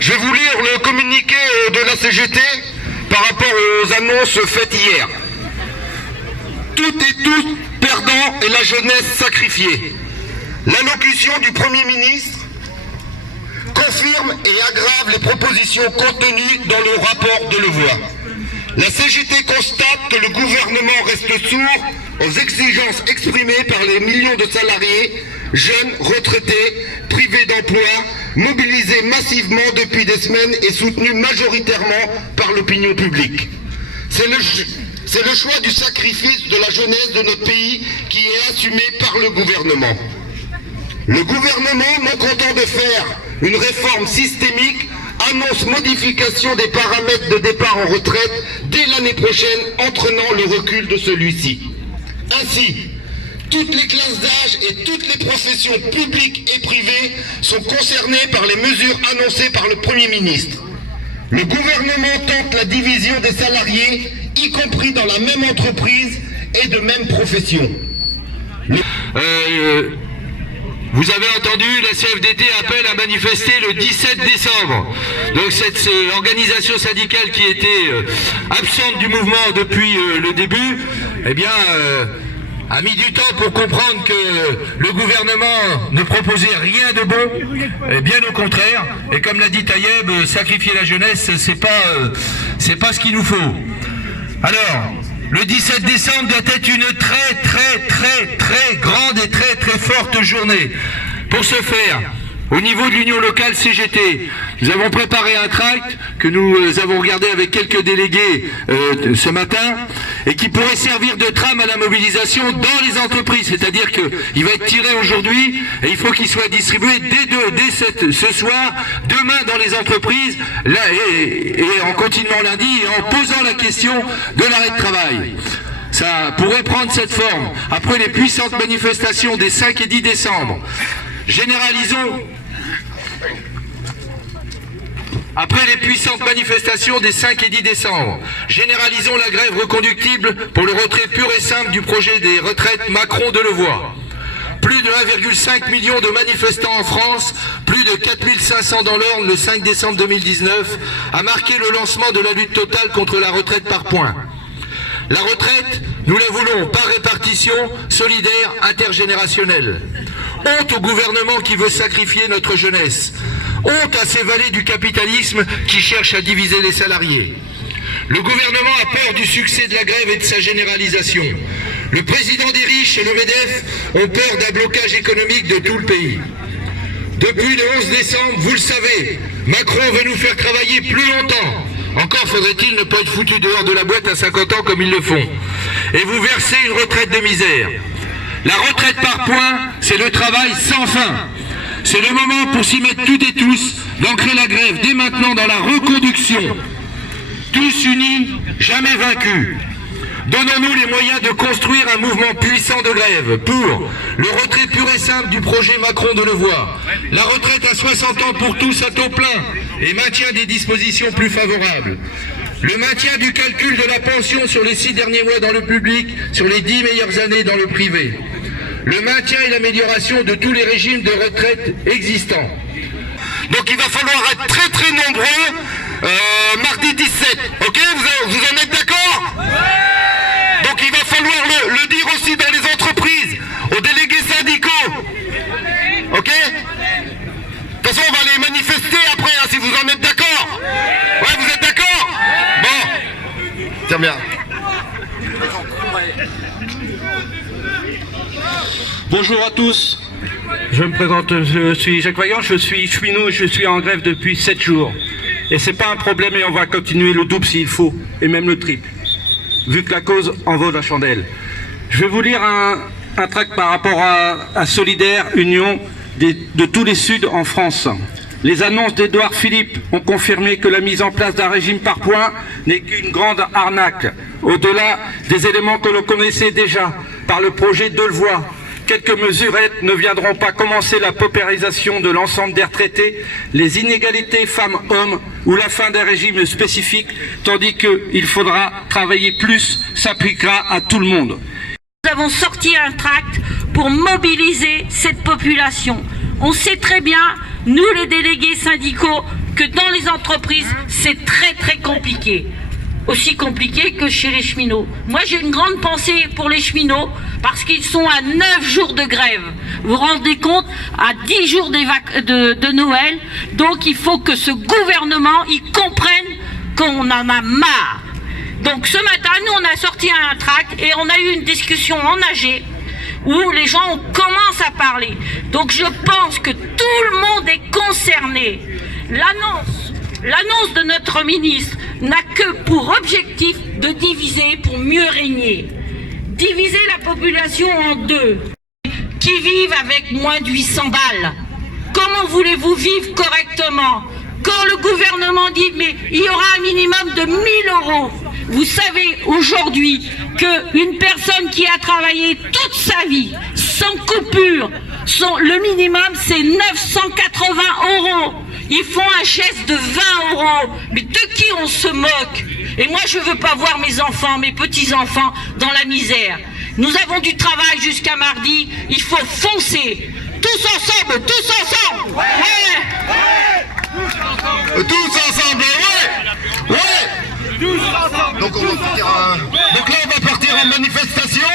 Je vais vous lire le communiqué de la CGT par rapport aux annonces faites hier. Toutes et tous perdants et la jeunesse sacrifiée. L'allocution du Premier ministre confirme et aggrave les propositions contenues dans le rapport de Levoy. La CGT constate que le gouvernement reste sourd aux exigences exprimées par les millions de salariés, jeunes, retraités, privés d'emploi, mobilisés massivement depuis des semaines et soutenus majoritairement par l'opinion publique. C'est le choix du sacrifice de la jeunesse de notre pays qui est assumé par le gouvernement. Le gouvernement, non content de faire une réforme systémique, annonce modification des paramètres de départ en retraite dès l'année prochaine, entraînant le recul de celui-ci. Ainsi, toutes les classes d'âge et toutes les professions publiques et privées sont concernées par les mesures annoncées par le Premier ministre. Le gouvernement tente la division des salariés, y compris dans la même entreprise et de même profession. Vous avez entendu, la CFDT appelle à manifester le 17 décembre. Donc cette organisation syndicale qui était absente du mouvement depuis le début, eh bien, a mis du temps pour comprendre que le gouvernement ne proposait rien de bon, et bien au contraire. Et comme l'a dit Taïeb, sacrifier la jeunesse, c'est pas ce qu'il nous faut. Alors, le 17 décembre doit être une très grande et très forte journée. Pour ce faire, au niveau de l'Union locale CGT, nous avons préparé un tract que nous avons regardé avec quelques délégués ce matin et qui pourrait servir de trame à la mobilisation dans les entreprises. C'est-à-dire qu'il va être tiré aujourd'hui et il faut qu'il soit distribué dès ce soir, demain dans les entreprises là, et en continuant lundi et en posant la question de l'arrêt de travail. Ça pourrait prendre cette forme après les puissantes manifestations des 5 et 10 décembre. Après les puissantes manifestations des 5 et 10 décembre, généralisons la grève reconductible pour le retrait pur et simple du projet des retraites Macron de Levoy. Plus de 1,5 million de manifestants en France, plus de 4500 dans l'Orne le 5 décembre 2019, a marqué le lancement de la lutte totale contre la retraite par points. La retraite, nous la voulons par répartition, solidaire, intergénérationnelle. Honte au gouvernement qui veut sacrifier notre jeunesse. Honte à ces valets du capitalisme qui cherchent à diviser les salariés. Le gouvernement a peur du succès de la grève et de sa généralisation. Le président des riches et le MEDEF ont peur d'un blocage économique de tout le pays. Depuis le 11 décembre, vous le savez, Macron veut nous faire travailler plus longtemps. Encore faudrait-il ne pas être foutu dehors de la boîte à 50 ans comme ils le font. Et vous versez une retraite de misère. La retraite par points, c'est le travail sans fin. C'est le moment pour s'y mettre toutes et tous, d'ancrer la grève dès maintenant dans la reconduction. Tous unis, jamais vaincus. Donnons-nous les moyens de construire un mouvement puissant de grève pour le retrait pur et simple du projet Macron de Levoy, la retraite à 60 ans pour tous à taux plein et maintien des dispositions plus favorables, le maintien du calcul de la pension sur les 6 derniers mois dans le public, sur les 10 meilleures années dans le privé, le maintien et l'amélioration de tous les régimes de retraite existants. Donc il va falloir être très nombreux mardi 17, ok, vous en êtes d'accord? Donc il va falloir le dire aussi dans les entreprises, aux délégués syndicaux, ok? De toute façon on va les manifester après, hein, si vous en êtes d'accord. Ouais, vous êtes d'accord? Bon, tiens bien. Bonjour à tous, je me présente, je suis Jacques Vaillant, je suis cheminot, je suis en grève depuis 7 jours. Et c'est pas un problème et on va continuer le double s'il faut, et même le triple, vu que la cause en vaut la chandelle. Je vais vous lire un tract par rapport à Solidaire, Union de tous les Suds en France. Les annonces d'Édouard Philippe ont confirmé que la mise en place d'un régime par points n'est qu'une grande arnaque, au-delà des éléments que l'on connaissait déjà par le projet de Levoy. Quelques mesurettes ne viendront pas commencer la paupérisation de l'ensemble des retraités, les inégalités femmes-hommes ou la fin d'un régime spécifique, tandis qu'il faudra travailler plus s'appliquera à tout le monde. Nous avons sorti un tract pour mobiliser cette population. On sait très bien, nous les délégués syndicaux, que dans les entreprises, c'est très compliqué. Aussi compliqué que chez les cheminots. Moi, j'ai une grande pensée pour les cheminots parce qu'ils sont à 9 jours de grève. Vous vous rendez compte, à 10 jours de Noël. Donc, il faut que ce gouvernement, il comprenne qu'on en a marre. Donc, ce matin, nous, on a sorti un tract et on a eu une discussion en AG où les gens commencent à parler. Donc, je pense que tout le monde est concerné. L'annonce de notre ministre n'a que pour objectif de diviser pour mieux régner. Diviser la population en deux, qui vivent avec moins de 800 balles. Comment voulez-vous vivre correctement quand le gouvernement dit mais il y aura un minimum de 1 000 €? Vous savez aujourd'hui qu'une personne qui a travaillé toute sa vie, sans coupure, le minimum c'est 980 €. Ils font un geste de 20 €. Mais de qui on se moque? Et moi, je ne veux pas voir mes enfants, mes petits-enfants dans la misère. Nous avons du travail jusqu'à mardi. Il faut foncer. Tous ensemble, tous ensemble. Ouais. Tous ensemble, ouais. Donc, donc là, on va partir en manifestation.